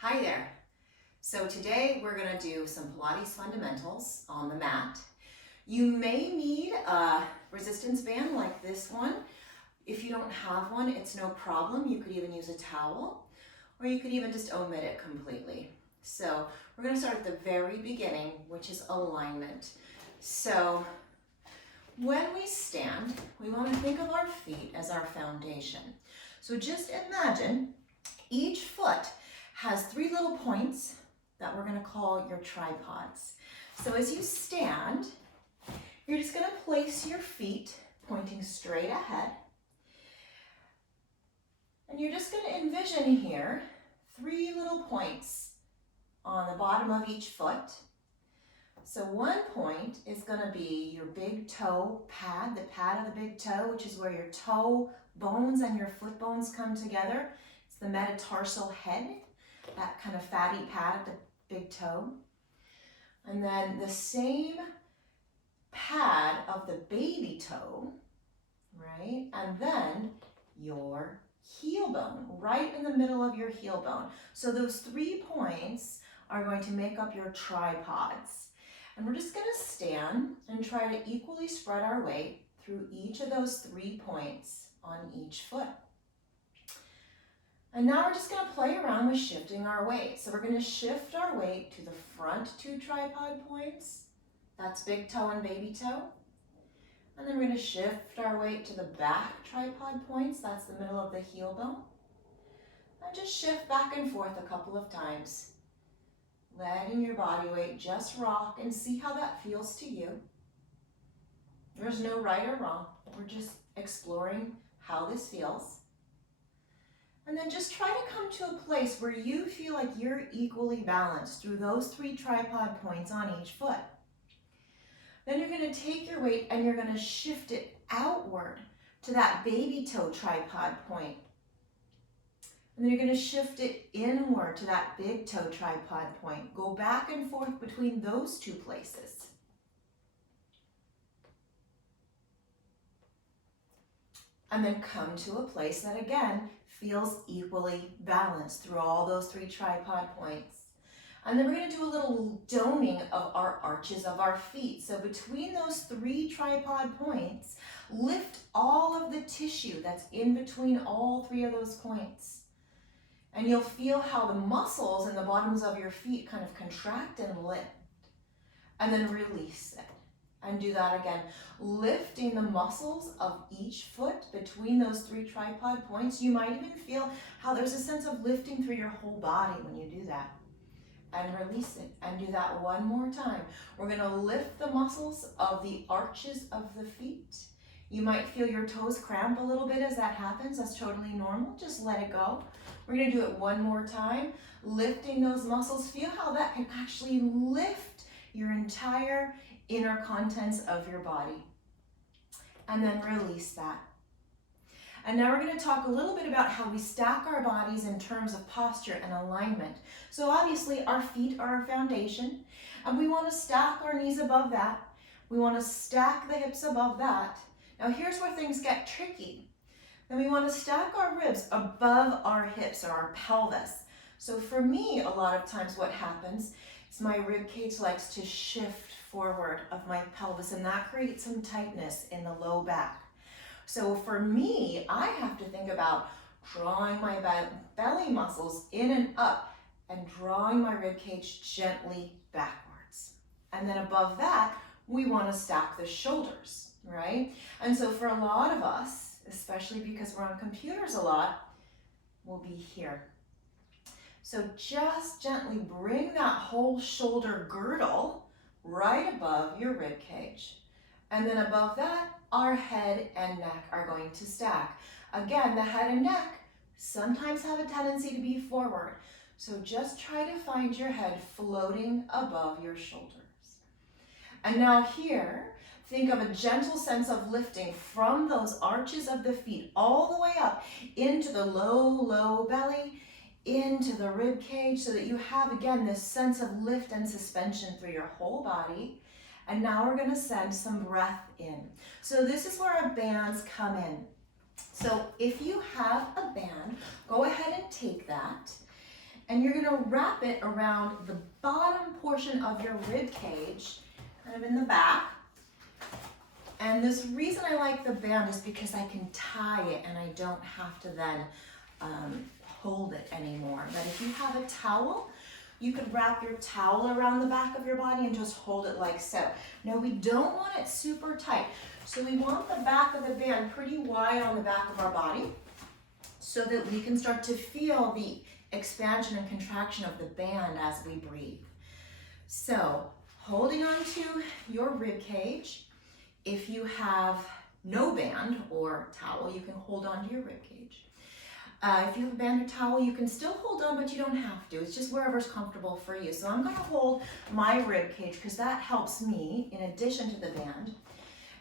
Hi there. So today we're going to do some Pilates fundamentals on the mat. You may need a resistance band like this one. If you don't have one, it's no problem. You could even use a towel, or you could even just omit it completely. So we're going to start at the very beginning, which is alignment. So when we stand, we want to think of our feet as our foundation. So just imagine each foot has three little points that we're going to call your tripods. So as you stand, you're just going to place your feet pointing straight ahead. And you're just going to envision here three little points on the bottom of each foot. So one point is going to be your big toe pad, the pad of the big toe, which is where your toe bones and your foot bones come together. It's the metatarsal head, that kind of fatty pad at the big toe. And then the same pad of the baby toe, right? And then your heel bone, right in the middle of your heel bone. So those 3 points are going to make up your tripods. And we're just going to stand and try to equally spread our weight through each of those 3 points on each foot. And now we're just going to play around with shifting our weight. So we're going to shift our weight to the front 2 tripod points. That's big toe and baby toe. And then we're going to shift our weight to the back tripod points. That's the middle of the heel bone. And just shift back and forth a couple of times, letting your body weight just rock and see how that feels to you. There's no right or wrong. We're just exploring how this feels. And then just try to come to a place where you feel like you're equally balanced through those 3 tripod points on each foot. Then you're going to take your weight and you're going to shift it outward to that baby toe tripod point. And then you're going to shift it inward to that big toe tripod point. Go back and forth between those 2 places. And then come to a place that, again, feels equally balanced through all those 3 tripod points. And then we're going to do a little doming of our arches of our feet. So between those 3 tripod points, lift all of the tissue that's in between all 3 of those points. And you'll feel how the muscles in the bottoms of your feet kind of contract and lift. And then release it. And do that again, lifting the muscles of each foot between those 3 tripod points. You might even feel how there's a sense of lifting through your whole body when you do that. And release it, and do that one more time. We're going to lift the muscles of the arches of the feet. You might feel your toes cramp a little bit as that happens. That's totally normal. Just let it go. We're going to do it one more time, lifting those muscles. Feel how that can actually lift your entire inner contents of your body. And then release that. And now we're going to talk a little bit about how we stack our bodies in terms of posture and alignment. So obviously our feet are our foundation, and we want to stack our knees above that. We want to stack the hips above that. Now here's where things get tricky. Then we want to stack our ribs above our hips or our pelvis. So for me, a lot of times what happens is my rib cage likes to shift forward of my pelvis, and that creates some tightness in the low back. So for me, I have to think about drawing my belly muscles in and up and drawing my rib cage gently backwards. And then above that, we want to stack the shoulders, right? And so for a lot of us, especially because we're on computers a lot, we'll be here. So just gently bring that whole shoulder girdle right above your rib cage. And then above that, our head and neck are going to stack. Again, the head and neck sometimes have a tendency to be forward. So just try to find your head floating above your shoulders. And now here, think of a gentle sense of lifting from those arches of the feet all the way up into the low belly, into the rib cage, so that you have, again, this sense of lift and suspension through your whole body. And now we're going to send some breath in. So this is where our bands come in. So if you have a band, go ahead and take that. And you're gonna wrap it around the bottom portion of your rib cage, kind of in the back. And this reason I like the band is because I can tie it and I don't have to then hold it anymore. But if you have a towel, you could wrap your towel around the back of your body and just hold it like so. Now we don't want it super tight. So we want the back of the band pretty wide on the back of our body so that we can start to feel the expansion and contraction of the band as we breathe. So holding on to your rib cage. If you have no band or towel, you can hold on to your rib cage. If you have a band or towel, you can still hold on, but you don't have to. It's just wherever's comfortable for you. So I'm gonna hold my rib cage because that helps me in addition to the band.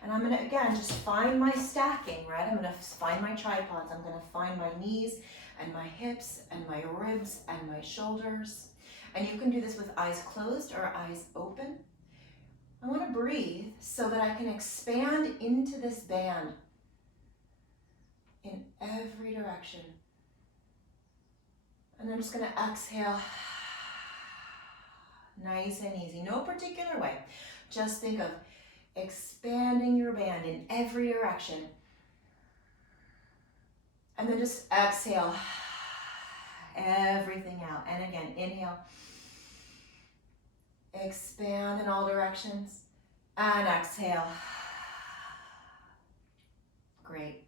And I'm gonna, again, just find my stacking, right? I'm gonna find my tripods. I'm gonna find my knees and my hips and my ribs and my shoulders. And you can do this with eyes closed or eyes open. I want to breathe so that I can expand into this band in every direction. And I'm just going to exhale nice and easy, no particular way. Just think of expanding your band in every direction. And then just exhale everything out. And again, inhale. Expand in all directions and exhale. Great.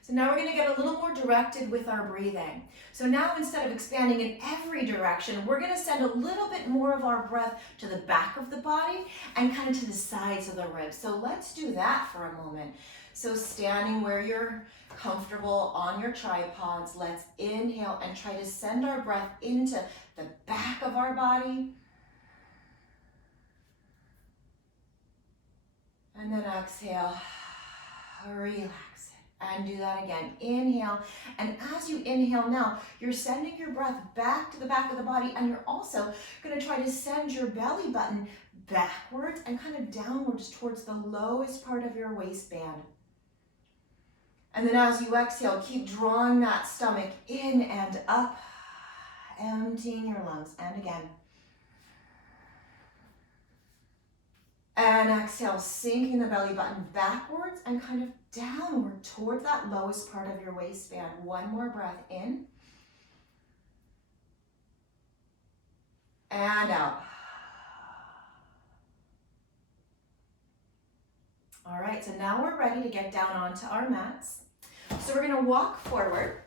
So now we're going to get a little more directed with our breathing. So now instead of expanding in every direction, we're going to send a little bit more of our breath to the back of the body and kind of to the sides of the ribs. So let's do that for a moment. So standing where you're comfortable on your tripods, let's inhale and try to send our breath into the back of our body. And then exhale, relax it, and do that again. Inhale, and as you inhale now, you're sending your breath back to the back of the body, and you're also gonna try to send your belly button backwards and kind of downwards towards the lowest part of your waistband. And then as you exhale, keep drawing that stomach in and up, emptying your lungs, and again. And exhale, sinking the belly button backwards and kind of downward toward that lowest part of your waistband. One more breath in. And out. All right, so now we're ready to get down onto our mats. So we're gonna walk forward.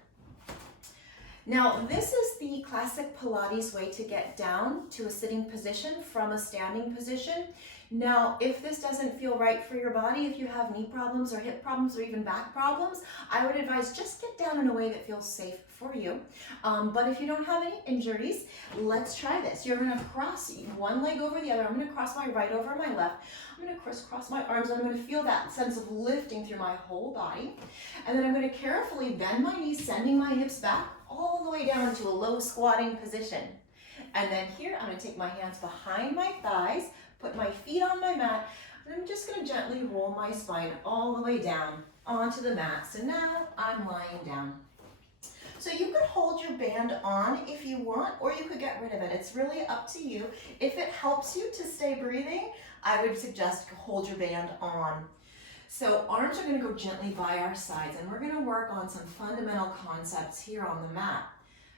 Now, this is the classic Pilates way to get down to a sitting position from a standing position. Now, if this doesn't feel right for your body, if you have knee problems or hip problems or even back problems, I would advise just get down in a way that feels safe for you. But if you don't have any injuries, let's try this. You're gonna cross one leg over the other. I'm gonna cross my right over my left. I'm gonna crisscross my arms, and I'm gonna feel that sense of lifting through my whole body. And then I'm gonna carefully bend my knees, sending my hips back all the way down to a low squatting position. And then here, I'm gonna take my hands behind my thighs, put my feet on my mat, and I'm just gonna gently roll my spine all the way down onto the mat. So now I'm lying down. So you could hold your band on if you want, or you could get rid of it. It's really up to you. If it helps you to stay breathing, I would suggest hold your band on. So arms are gonna go gently by our sides, and we're gonna work on some fundamental concepts here on the mat.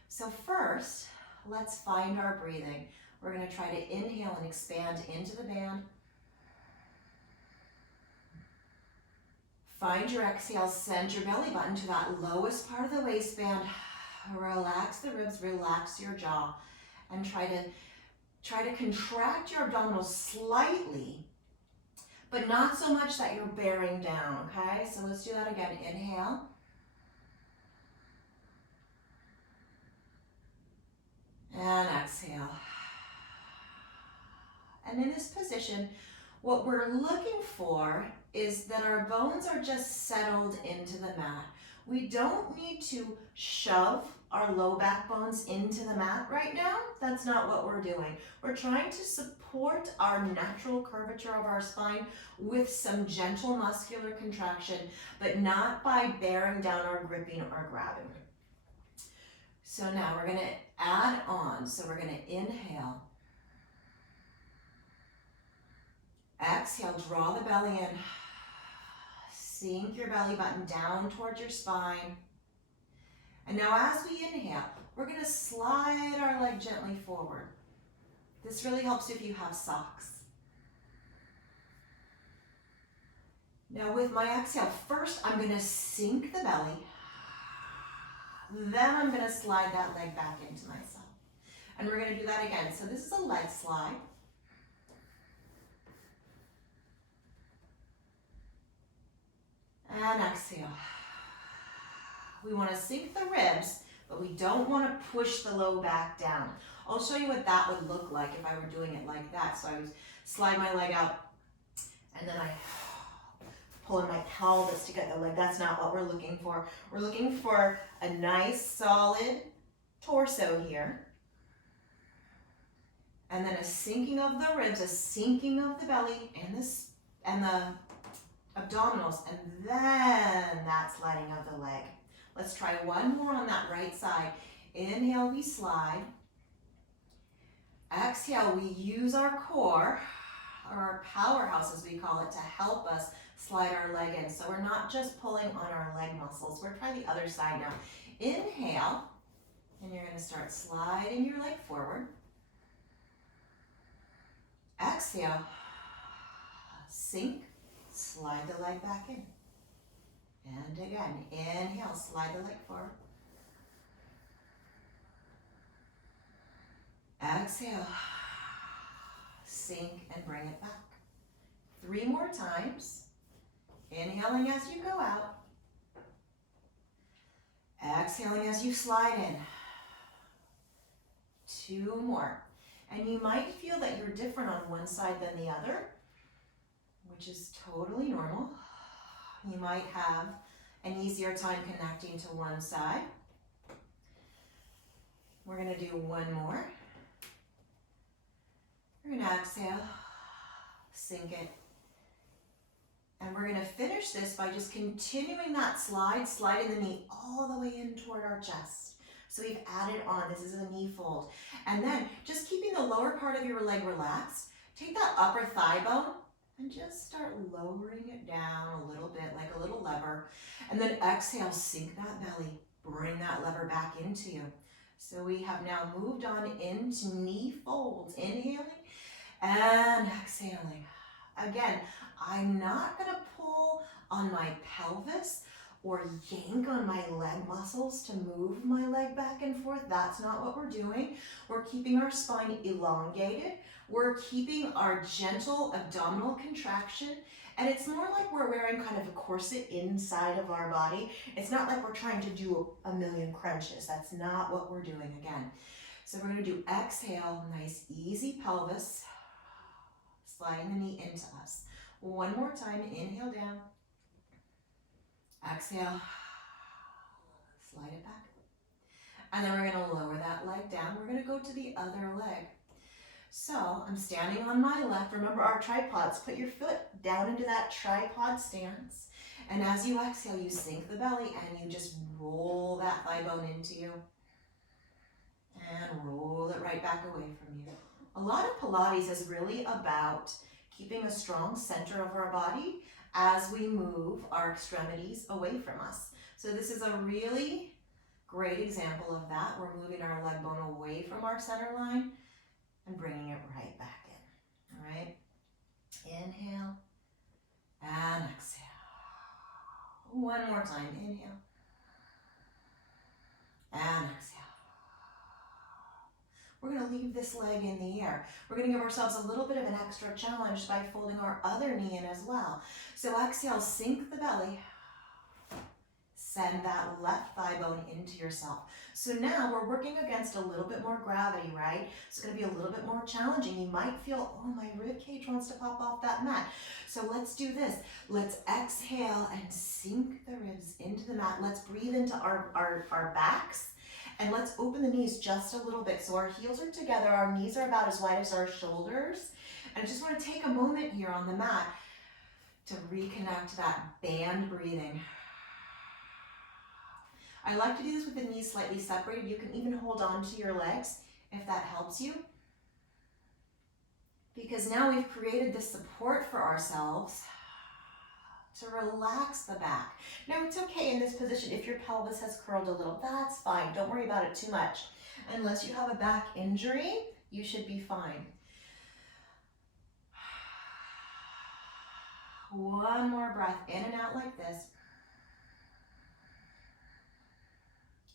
So first, let's find our breathing. We're gonna try to inhale and expand into the band. Find your exhale, send your belly button to that lowest part of the waistband. Relax the ribs, relax your jaw, and try to contract your abdominals slightly, but not so much that you're bearing down, okay? So let's do that again. Inhale. And exhale. And in this position, what we're looking for is that our bones are just settled into the mat. We don't need to shove our low back bones into the mat right now. That's not what we're doing. We're trying to support our natural curvature of our spine with some gentle muscular contraction, but not by bearing down or gripping or grabbing. So now we're going to add on. So we're going to inhale. Exhale, draw the belly in. Sink your belly button down towards your spine. And now as we inhale, we're going to slide our leg gently forward. This really helps if you have socks. Now with my exhale, first I'm going to sink the belly. Then I'm going to slide that leg back into myself. And we're going to do that again. So this is a leg slide. And exhale. We want to sink the ribs, but we don't want to push the low back down. I'll show you what that would look like if I were doing it like that. So I would slide my leg out, and then I pull in my pelvis to get the leg. That's not what we're looking for. We're looking for a nice, solid torso here. And then a sinking of the ribs, a sinking of the belly and the abdominals, and then that sliding of the leg. Let's try one more on that right side. Inhale, we slide. Exhale, we use our core, or our powerhouse as we call it, to help us slide our leg in. So we're not just pulling on our leg muscles. We're trying the other side now. Inhale, and you're going to start sliding your leg forward. Exhale, sink, slide the leg back in. And again, inhale, slide the leg forward. Exhale, sink and bring it back. 3 more times. Inhaling as you go out. Exhaling as you slide in. 2 more. And you might feel that you're different on one side than the other, which is totally normal. You might have an easier time connecting to one side. We're going to do 1 more. We're going to exhale, sink it. And we're going to finish this by just continuing that slide, sliding the knee all the way in toward our chest. So we've added on, this is a knee fold. And then just keeping the lower part of your leg relaxed, take that upper thigh bone and just start lowering it down a little bit, like a little lever. And then exhale, sink that belly, bring that lever back into you. So we have now moved on into knee folds, inhaling and exhaling. Again, I'm not gonna pull on my pelvis or yank on my leg muscles to move my leg back and forth. That's not what we're doing. We're keeping our spine elongated. We're keeping our gentle abdominal contraction. And it's more like we're wearing kind of a corset inside of our body. It's not like we're trying to do a million crunches. That's not what we're doing again. So we're gonna do exhale, nice easy pelvis, sliding the knee into us. 1 more time, inhale down. Exhale, slide it back. And then we're gonna lower that leg down. We're gonna go to the other leg. So I'm standing on my left. Remember our tripods. Put your foot down into that tripod stance. And as you exhale, you sink the belly and you just roll that thigh bone into you. And roll it right back away from you. A lot of Pilates is really about keeping a strong center of our body as we move our extremities away from us. So this is a really great example of that. We're moving our leg bone away from our center line and bringing it right back in. All right? Inhale and exhale. 1 more time. Inhale and exhale. We're going to leave this leg in the air. We're going to give ourselves a little bit of an extra challenge by folding our other knee in as well. So exhale, sink the belly. Send that left thigh bone into yourself. So now we're working against a little bit more gravity, right? It's going to be a little bit more challenging. You might feel, oh, my rib cage wants to pop off that mat. So let's do this. Let's exhale and sink the ribs into the mat. Let's breathe into our backs. And let's open the knees just a little bit. So our heels are together, our knees are about as wide as our shoulders. And I just want to take a moment here on the mat to reconnect to that band breathing. I like to do this with the knees slightly separated. You can even hold on to your legs if that helps you. Because now we've created this support for ourselves to relax the back. Now it's okay in this position if your pelvis has curled a little, that's fine. Don't worry about it too much. Unless you have a back injury, you should be fine. One more breath in and out like this.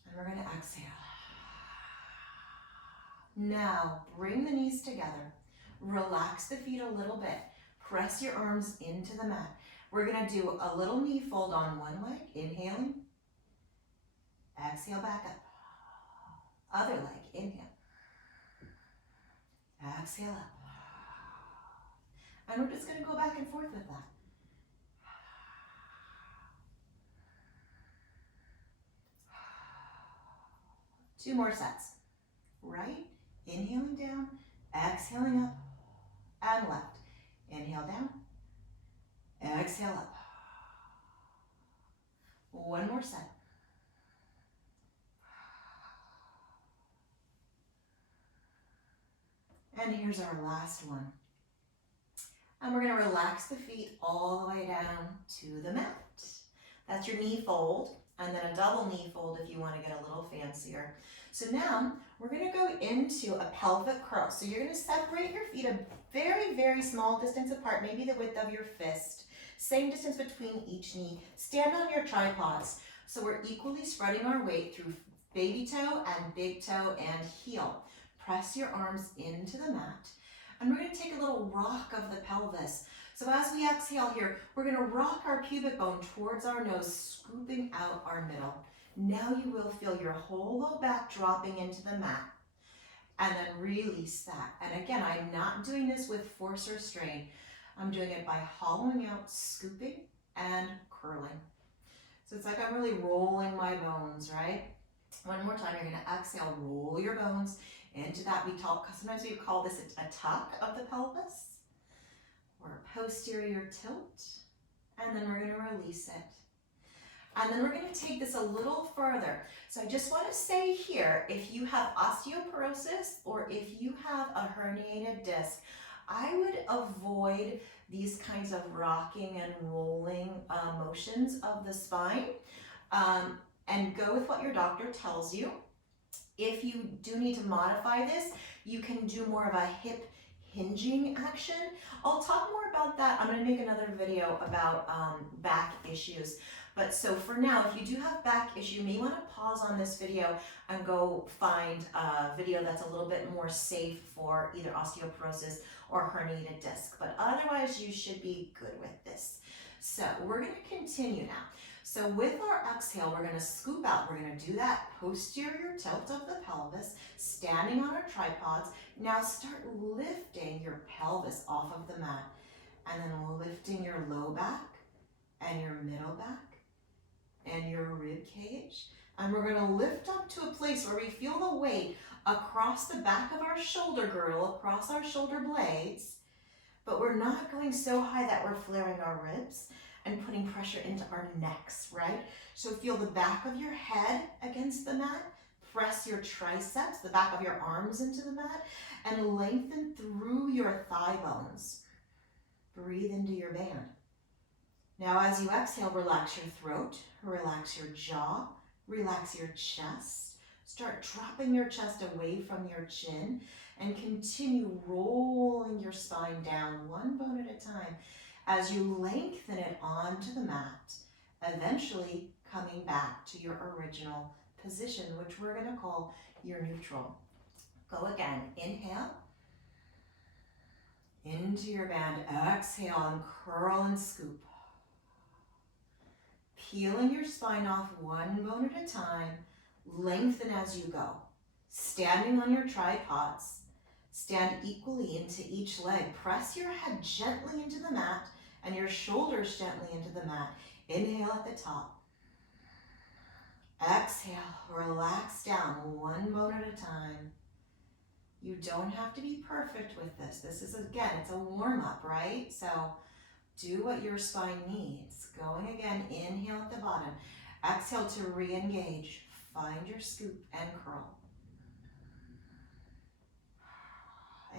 And we're going to exhale. Now bring the knees together. Relax the feet a little bit. Press your arms into the mat. We're going to do a little knee fold on one leg, inhaling. Exhale back up. Other leg, inhale. Exhale up. And we're just going to go back and forth with that. Two more sets. Right, inhaling down, exhaling up, and left. Inhale down, exhale up. One more set. And here's our last one. And we're going to relax the feet all the way down to the mat. That's your knee fold, and then a double knee fold if you want to get a little fancier. So now we're going to go into a pelvic curl. So you're going to separate your feet a very, very small distance apart, maybe the width of your fist. Same distance between each knee. Stand on your tripods. So we're equally spreading our weight through baby toe and big toe and heel. Press your arms into the mat. And we're going to take a little rock of the pelvis. So as we exhale here, we're going to rock our pubic bone towards our nose, scooping out our middle. Now you will feel your whole low back dropping into the mat. And then release that. And again, I'm not doing this with force or strain. I'm doing it by hollowing out, scooping, and curling. So it's like I'm really rolling my bones, right? One more time, you're going to exhale, roll your bones into that. Sometimes we call this a tuck of the pelvis or a posterior tilt. And then we're going to release it. And then we're going to take this a little further. So I just want to say here, if you have osteoporosis or if you have a herniated disc, I would avoid these kinds of rocking and rolling motions of the spine and go with what your doctor tells you. If you do need to modify this, you can do more of a hip hinging action. I'll talk more about that. I'm going to make another video about back issues. But so for now, if you do have back issue, you may want to pause on this video and go find a video that's a little bit more safe for either osteoporosis or herniated disc. But otherwise, you should be good with this. So we're going to continue now. So with our exhale, we're going to scoop out. We're going to do that posterior tilt of the pelvis, standing on our tripods. Now start lifting your pelvis off of the mat, and then lifting your low back and your middle back and your rib cage. And we're going to lift up to a place where we feel the weight across the back of our shoulder girdle, across our shoulder blades, but we're not going so high that we're flaring our ribs and putting pressure into our necks, right? So feel the back of your head against the mat, press your triceps, the back of your arms into the mat, and lengthen through your thigh bones. Breathe into your band. Now as you exhale, relax your throat, relax your jaw, relax your chest. Start dropping your chest away from your chin and continue rolling your spine down one bone at a time as you lengthen it onto the mat, eventually coming back to your original position, which we're going to call your neutral. Go again. Inhale into your band. Exhale and curl and scoop. Peeling your spine off one bone at a time. Lengthen as you go. Standing on your tripods. Stand equally into each leg. Press your head gently into the mat and your shoulders gently into the mat. Inhale at the top. Exhale, relax down one bone at a time. You don't have to be perfect with this. This is, again, it's a warm-up, right? So do what your spine needs. Going again, inhale at the bottom. Exhale to re-engage. Find your scoop and curl.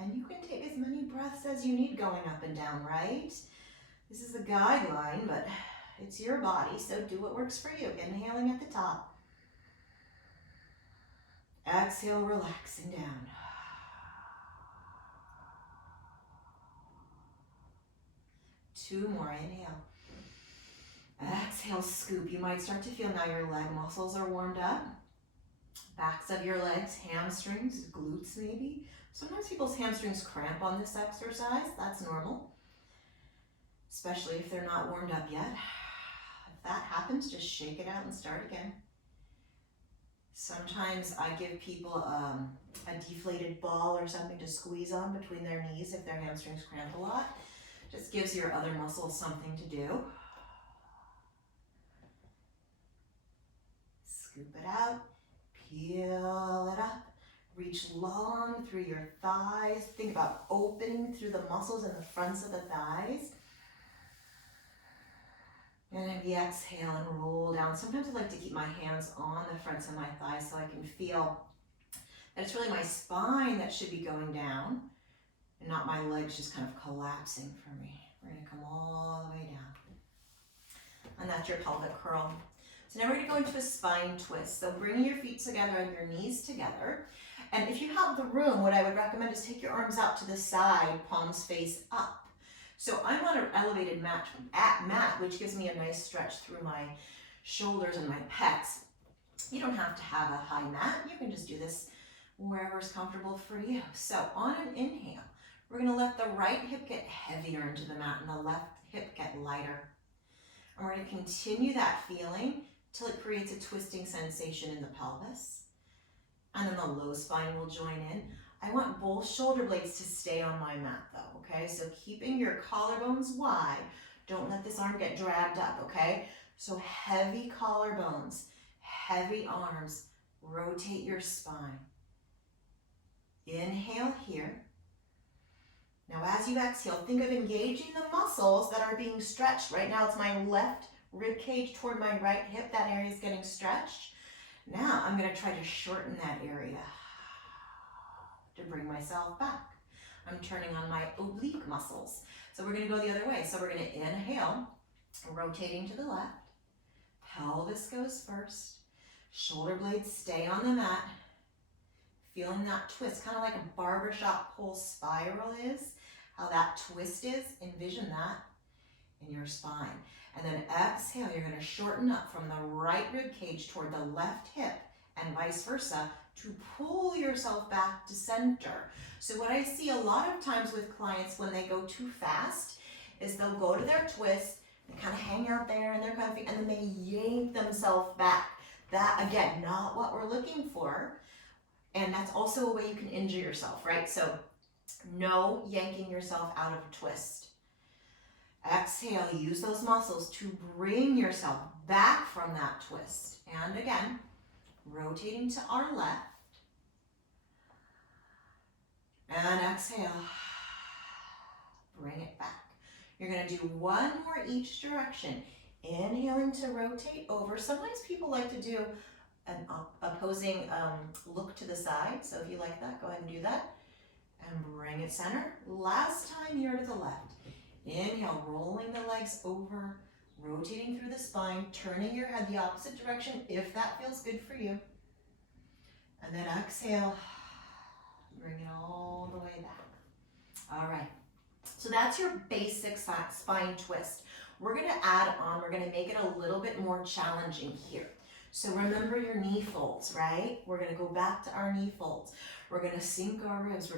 And you can take as many breaths as you need going up and down, right? This is a guideline, but it's your body, so do what works for you. Inhaling at the top. Exhale, relaxing down. 2 more, inhale. Exhale, scoop. You might start to feel now your leg muscles are warmed up. Backs of your legs, hamstrings, glutes maybe. Sometimes people's hamstrings cramp on this exercise. That's normal, especially if they're not warmed up yet. If that happens, just shake it out and start again. Sometimes I give people a deflated ball or something to squeeze on between their knees if their hamstrings cramp a lot. Just gives your other muscles something to do. Scoop it out, peel it up, reach long through your thighs. Think about opening through the muscles in the fronts of the thighs. And then we exhale and roll down. Sometimes I like to keep my hands on the fronts of my thighs so I can feel that it's really my spine that should be going down and not my legs just kind of collapsing for me. We're gonna come all the way down. And that's your pelvic curl. So now we're gonna go into a spine twist. So bring your feet together and your knees together. And if you have the room, what I would recommend is take your arms out to the side, palms face up. So I'm on an elevated mat, which gives me a nice stretch through my shoulders and my pecs. You don't have to have a high mat. You can just do this wherever's comfortable for you. So on an inhale, we're gonna let the right hip get heavier into the mat and the left hip get lighter. And we're gonna continue that feeling till it creates a twisting sensation in the pelvis. And then the low spine will join in. I want both shoulder blades to stay on my mat though, okay? So keeping your collarbones wide. Don't let this arm get dragged up, okay? So heavy collarbones, heavy arms. Rotate your spine. Inhale here. Now as you exhale, think of engaging the muscles that are being stretched. Right now it's my left rib cage toward my right hip. That area is getting stretched. Now I'm gonna try to shorten that area to bring myself back. I'm turning on my oblique muscles. So we're gonna go the other way. So we're gonna inhale, rotating to the left. Pelvis goes first. Shoulder blades stay on the mat. Feeling that twist, kind of like a barbershop pole spiral is. How that twist is, envision that in your spine. And then exhale, you're gonna shorten up from the right rib cage toward the left hip and vice versa to pull yourself back to center. So what I see a lot of times with clients when they go too fast is they'll go to their twist, they kind of hang out there and they're comfy, and then they yank themselves back. That, again, not what we're looking for. And that's also a way you can injure yourself, right? So no yanking yourself out of a twist. Exhale, use those muscles to bring yourself back from that twist. And again, rotating to our left. And exhale, bring it back. You're gonna do one more each direction. Inhaling to rotate over. Sometimes people like to do an opposing look to the side. So if you like that, go ahead and do that. And bring it center. Last time here to the left. Inhale, rolling the legs over, rotating through the spine, turning your head the opposite direction if that feels good for you. And then exhale, bring it all the way back. All right, so that's your basic spine twist. We're gonna add on, we're gonna make it a little bit more challenging here. So remember your knee folds, right? We're gonna go back to our knee folds. We're gonna sink our ribs.